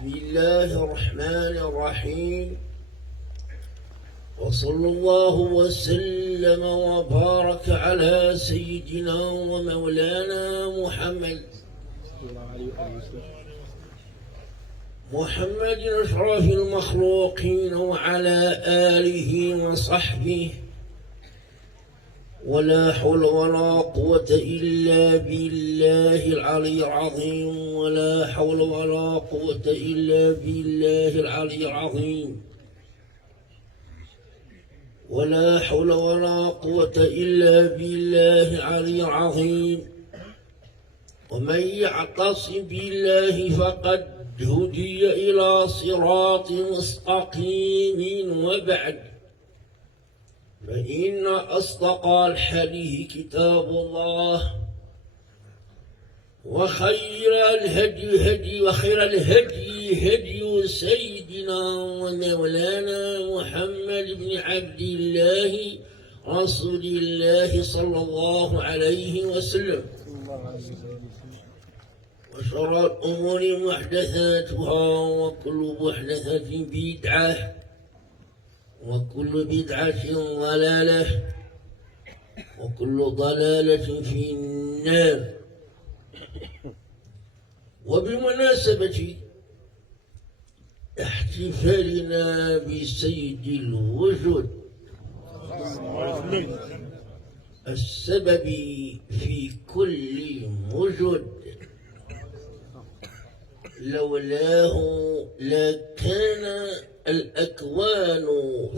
بسم الله الرحمن الرحيم، وصلى الله وسلم وبارك على سيدنا ومولانا محمد أشرف المخلوقين وعلى آله وصحبه، ولا حول ولا قوة إلا بالله العلي العظيم، ولا حول ولا قوة إلا بالله العلي العظيم، ولا حول ولا قوة إلا بالله العلي العظيم. ومن يعتصم بالله فقد هدي إلى صراط مستقيم. وبعد، فإن أصدق الحديث كتاب الله، وخير الهدي هدي سيدنا ومولانا محمد بن عبد الله رسول الله صلى الله عليه وسلم، وشر الأمور محدثاتها، وكل محدثة بدعة، وكل بدعة ضلالة، وكل ضلالة في النار. وبمناسبة احتفالنا بسيد الوجود، السبب في كل موجود، لولاه لكان الأكوان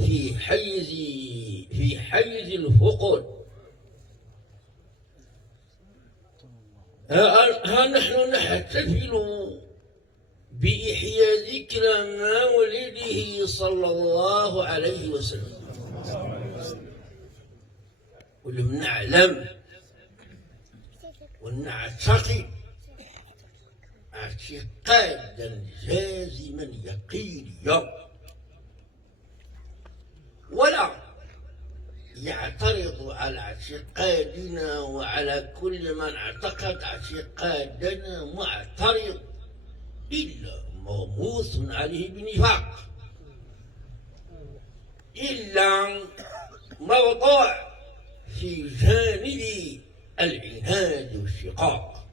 في حيز الفقود. ها نحن نحتفل بإحياء ذكرى مولده صلى الله عليه وسلم، ولم نعلم ونعتقد اعتقادا جازما يقينيا، ولا يعترض على اعتقادنا وعلى كل من اعتقد اعتقادنا معترض إلا موموس عليه بنفاق، إلا موضوع في جانب العناد والشقاق.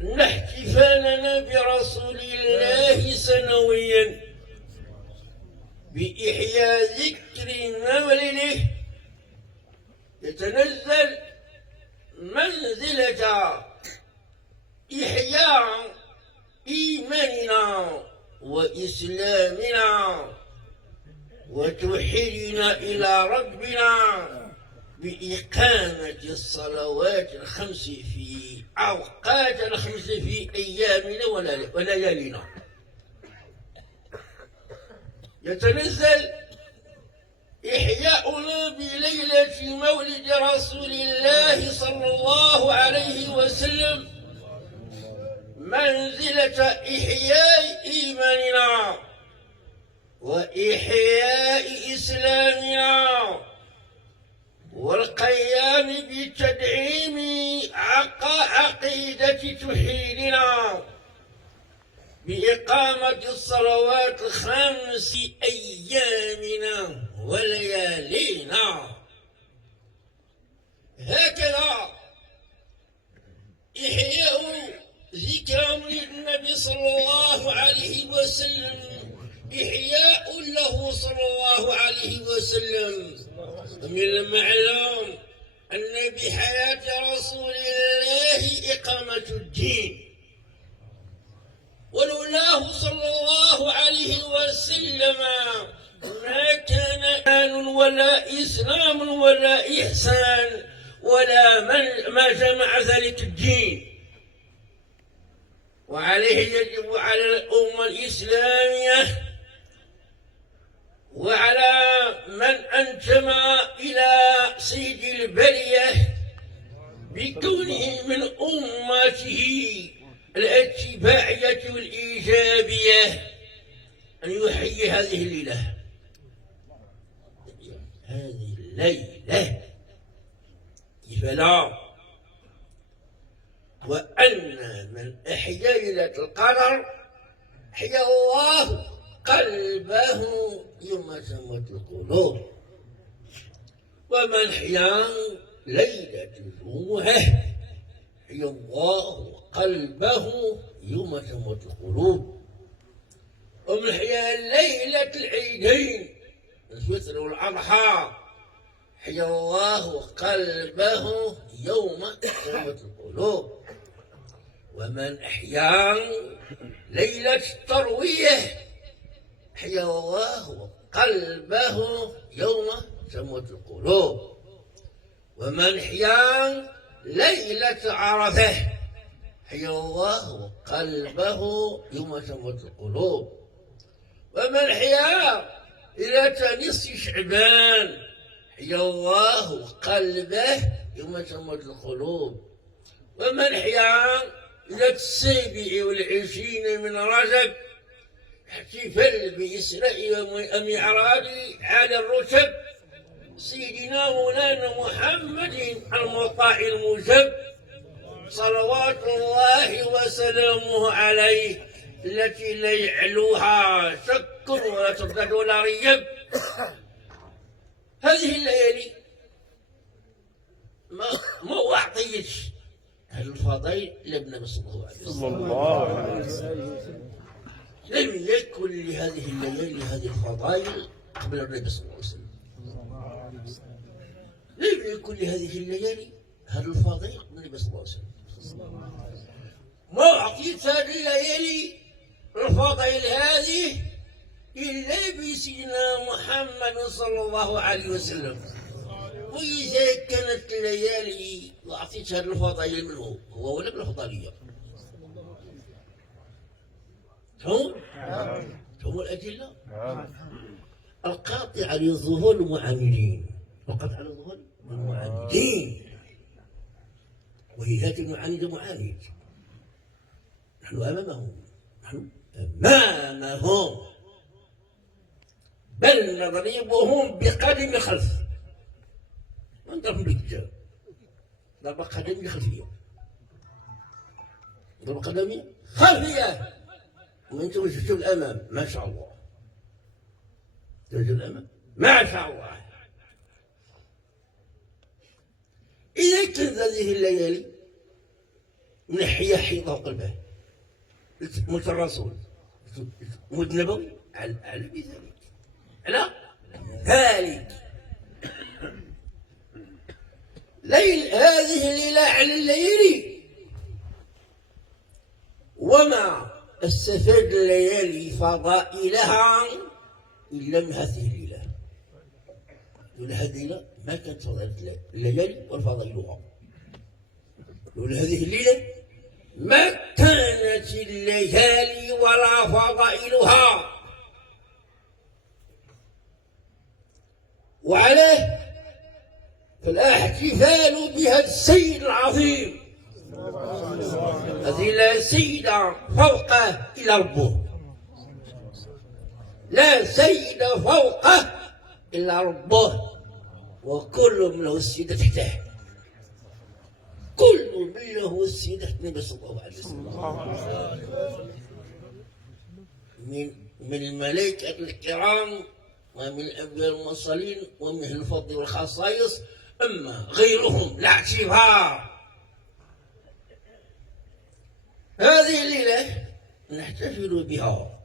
إن احتفالنا برسول الله سنويا بإحياء ذكر مولده يتنزل منزلة إحياء إيماننا وإسلامنا وتوحيدنا إلى ربنا بإقامة الصلوات الخمس في أوقات الخمس في أيامنا وليالينا. يتنزل إحياؤنا بليلة مولد رسول الله صلى الله عليه وسلم منزلة إحياء إيماننا وإحياء إسلامنا، والقيام بتدعيم عقيدة توحيدنا بإقامة الصلوات الخمس أيامنا وليالينا. هكذا إحياء ذكرى مولد النبي صلى الله عليه وسلم إحياء له صلى الله عليه وسلم. ومن المعلوم أن بحياة رسول الله إقامة الدين، ولولاه صلى الله عليه وسلم ما كان إيمان ولا إسلام ولا إحسان ولا ما جمع ذلك الدين. وعليه يجب على الأمة الإسلامية وعلى من انتمى إلى سيد البرية بكونه من أمته الاتباعية والإيجابية أن يحيي هذه الليلة. كيف لا؟ وأن من أحيا ليلة القدر أحيا الله قلبه يوم سمت القلوب. ومن حيا ليلة الجمعة حيا الله قلبه يوم سمت القلوب. ومن حيا ليلة العيدين الفطر والأضحى حيا الله قلبه يوم سمت القلوب. ومن أحيا ليلة التروية حيا الله قلبه يوم سمت القلوب. ومن حيا ليلة عرفة حيا الله قلبه يوم سمت القلوب. ومن حيا ليلة نصف شعبان حيا الله قلبه يوم سمت القلوب. ومن حيا ليلة 27 من رجب احتفل بإسراء ومعراج على الرتب سيدنا مولانا محمد المطاع المجب صلوات الله وسلامه عليه، التي لا يعلوها شك ولا تردد ولا ريب. هذه الليالي ما أعطيتش هذا الفضائل لابن صلى الله عليه وسلم. لم يكن لهذه الليالي هذه الفضائل قبل النبي صلى الله عليه وسلم. لم يكن لهذه الليالي هذه الفضائل قبل النبي صلى الله عليه وسلم. ما أعطيت هذه الليالي الفضائل هذه إلا بسيدنا محمد صلى الله عليه وسلم. وإذا كانت الليالي وأعطيت هذه الفضائل منه هو ولا بالأفضلية؟ هم الأدلة القاطعة لظهور المعاندين، وقطع لظهور المعاندين. وهذا المعاند معاند، نحن أمامهم بل نضربهم بقدم خلف. ما نضربهم بالكتاب، ضرب قدمي خلفية، ضرب قدمي خلفية. وانتم شفتوا الامام ما شاء الله، شفتوا الامام ما شاء الله. اذا كانت هذه الليالي منحيه حيطه قلبه موت الرسول موت النبوي على بذلك، على ذلك هذه الليله على الليالي. وما استفاد الليالي فضائلها إلا من هذه الليلة. لولا هذه الليلة ما كانت فضائل الليالي وفضائلها. لولا هذه الليلة ما كانت الليالي ولا فضائلها. وعليه فالاحتفال بهذا السيد العظيم الذي لا سيد فوقه إلا ربه، لا سيد فوقه إلا ربه، وكل من له السيد تحته، كل من له السيد تحت النبي صلى الله عليه وسلم، من الملائكة الكرام ومن الأنبياء المرسلين ومن أهل الفضل والخصائص. أما غيرهم لا اعتبار. هذه الليلة نحتفل بها